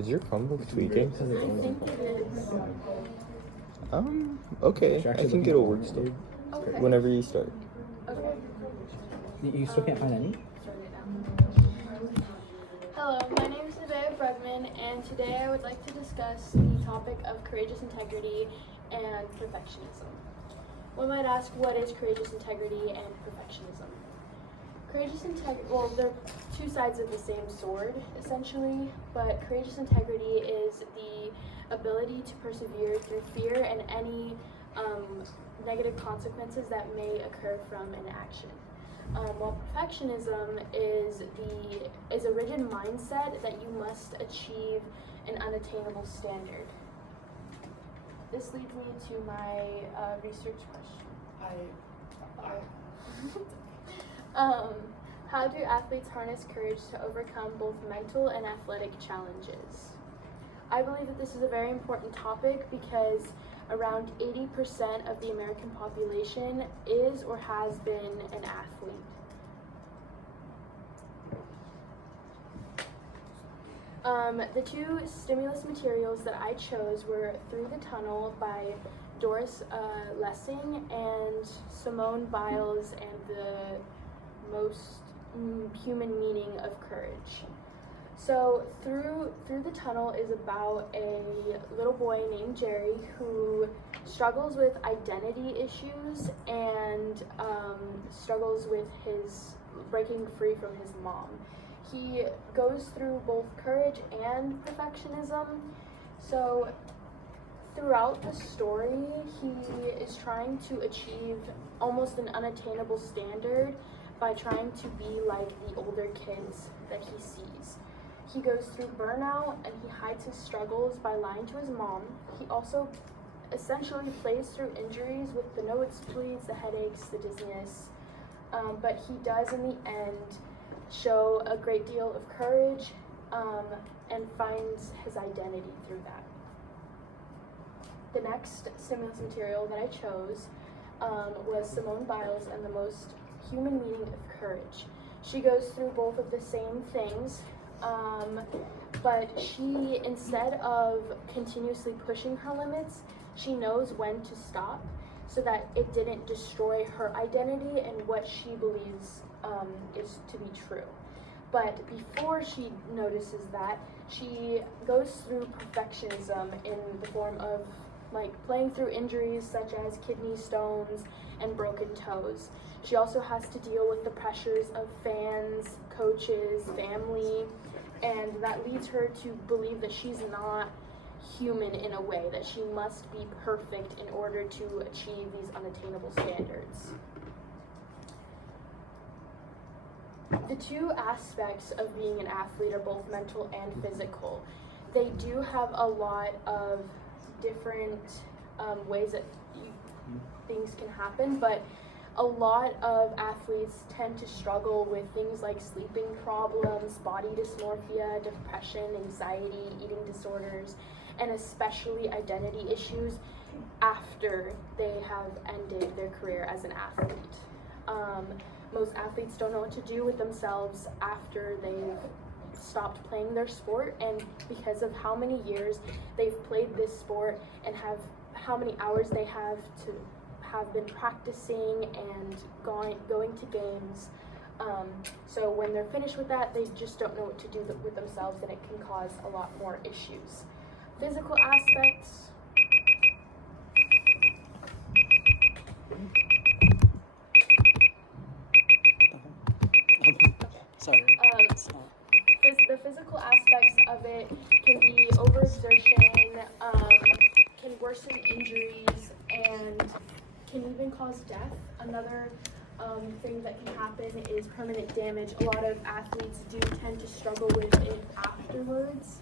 Is your Chromebook tweaking? I think it is. Okay. I think it'll work still. Okay. Whenever you start. Okay. You still can't find any? Hello, my name is Nevaeh Bregman, and today I would like to discuss the topic of courageous integrity and perfectionism. One might ask, what is courageous integrity and perfectionism? Courageous integrity, well, they're two sides of the same sword, essentially, but courageous integrity is the ability to persevere through fear and any negative consequences that may occur from an action. While perfectionism is a rigid mindset that you must achieve an unattainable standard. This leads me to my research question. How do athletes harness courage to overcome both mental and athletic challenges? I believe that this is a very important topic because around 80% of the American population is or has been an athlete. The two stimulus materials that I chose were Through the Tunnel by Doris Lessing and Simone Biles and the Most Human Meaning of Courage. So Through the Tunnel is about a little boy named Jerry who struggles with identity issues and struggles with his breaking free from his mom. He goes through both courage and perfectionism. So throughout the story, he is trying to achieve almost an unattainable standard by trying to be like the older kids that he sees. He goes through burnout and he hides his struggles by lying to his mom. He also essentially plays through injuries with the nosebleeds, the headaches, the dizziness, but he does in the end show a great deal of courage and finds his identity through that. The next stimulus material that I chose was Simone Biles and the Most Human Meaning of Courage. She goes through both of the same things, but she, instead of continuously pushing her limits, she knows when to stop so that it didn't destroy her identity and what she believes is to be true. But before she notices that, she goes through perfectionism in the form of like playing through injuries such as kidney stones and broken toes. She also has to deal with the pressures of fans, coaches, family, and that leads her to believe that she's not human in a way, that she must be perfect in order to achieve these unattainable standards. The two aspects of being an athlete are both mental and physical. They do have a lot of different ways that things can happen, but a lot of athletes tend to struggle with things like sleeping problems, body dysmorphia, depression, anxiety, eating disorders, and especially identity issues after they have ended their career as an athlete. Most athletes don't know what to do with themselves after they've stopped playing their sport, and because of how many years they've played this sport and how many hours they have been practicing and going to games. So when they're finished with that, they just don't know what to do with themselves, and it can cause a lot more issues. Physical aspects. Sorry. The physical aspects of it can be overexertion, can worsen injuries, and can even cause death. Another thing that can happen is permanent damage. A lot of athletes do tend to struggle with it afterwards,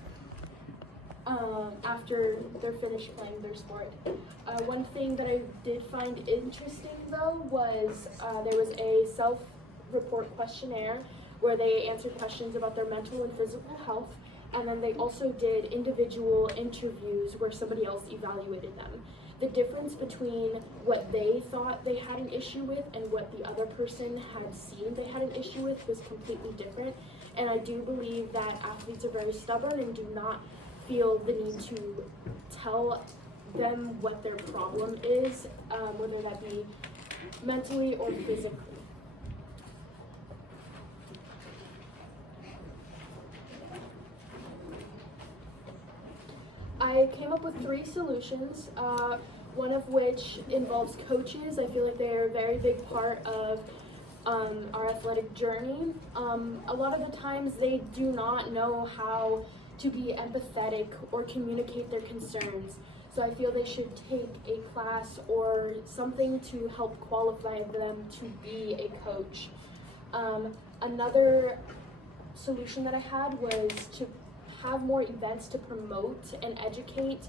after they're finished playing their sport. One thing that I did find interesting though was there was a self-report questionnaire where they answered questions about their mental and physical health, and then they also did individual interviews where somebody else evaluated them. The difference between what they thought they had an issue with and what the other person had seen they had an issue with was completely different. And I do believe that athletes are very stubborn and do not feel the need to tell them what their problem is, whether that be mentally or physically. I came up with 3 solutions, one of which involves coaches. I feel like they're a very big part of our athletic journey. A lot of the times they do not know how to be empathetic or communicate their concerns. So I feel they should take a class or something to help qualify them to be a coach. Another solution that I had was to have more events to promote and educate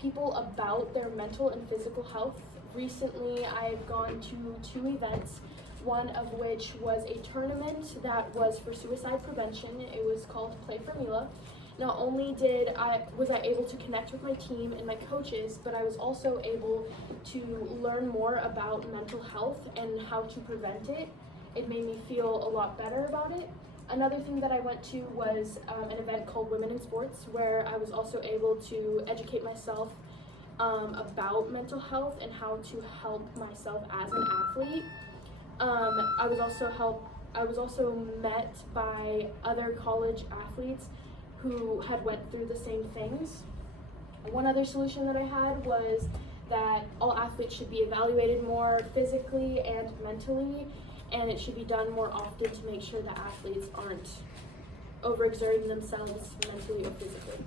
people about their mental and physical health. Recently, I've gone to 2 events, one of which was a tournament that was for suicide prevention. It was called Play for Mila. Not only was I able to connect with my team and my coaches, but I was also able to learn more about mental health and how to prevent it. It made me feel a lot better about it. Another thing that I went to was an event called Women in Sports, where I was also able to educate myself about mental health and how to help myself as an athlete. I was also met by other college athletes who had went through the same things. One other solution that I had was that all athletes should be evaluated more physically and mentally, and it should be done more often to make sure that athletes aren't overexerting themselves mentally or physically.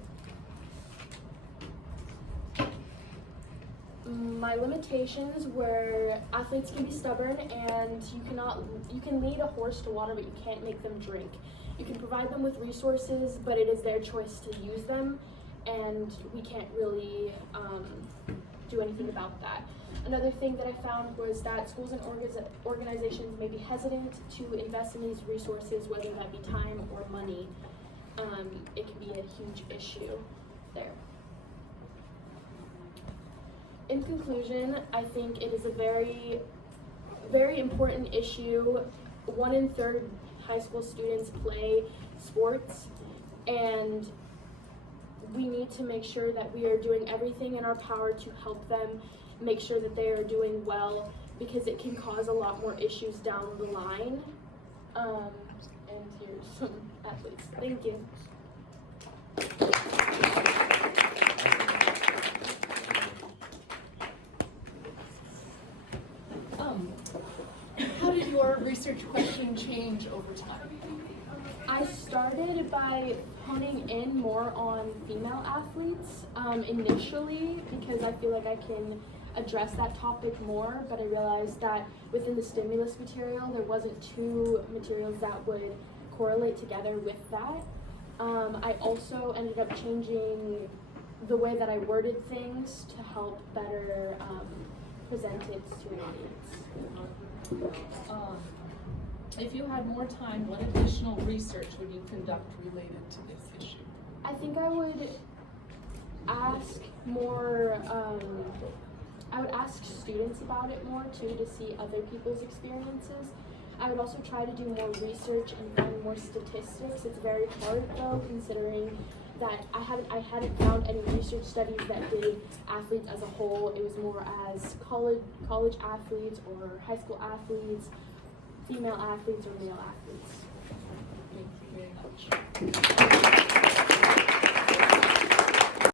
My limitations were athletes can be stubborn, and you can lead a horse to water, but you can't make them drink. You can provide them with resources, but it is their choice to use them, and we can't really do anything about that. Another thing that I found was that schools and organizations may be hesitant to invest in these resources, whether that be time or money. It can be a huge issue there. In conclusion, I think it is a very, very important issue. 1 in 3 high school students play sports, and we need to make sure that we are doing everything in our power to help them make sure that they are doing well, because it can cause a lot more issues down the line. And here's some athletes. Thank you. How did your research question change over time? I started by honing in more on female athletes initially, because I feel like I can address that topic more, but I realized that within the stimulus material there wasn't 2 materials that would correlate together with that. I also ended up changing the way that I worded things to help better present it to an audience. If you had more time, what additional research would you conduct related to this issue? I think I would ask more, I would ask students about it more too, to see other people's experiences. I would also try to do more research and find more statistics. It's very hard though, considering that I hadn't found any research studies that did athletes as a whole. It was more as college athletes or high school athletes, female athletes or male athletes. Thank you very much.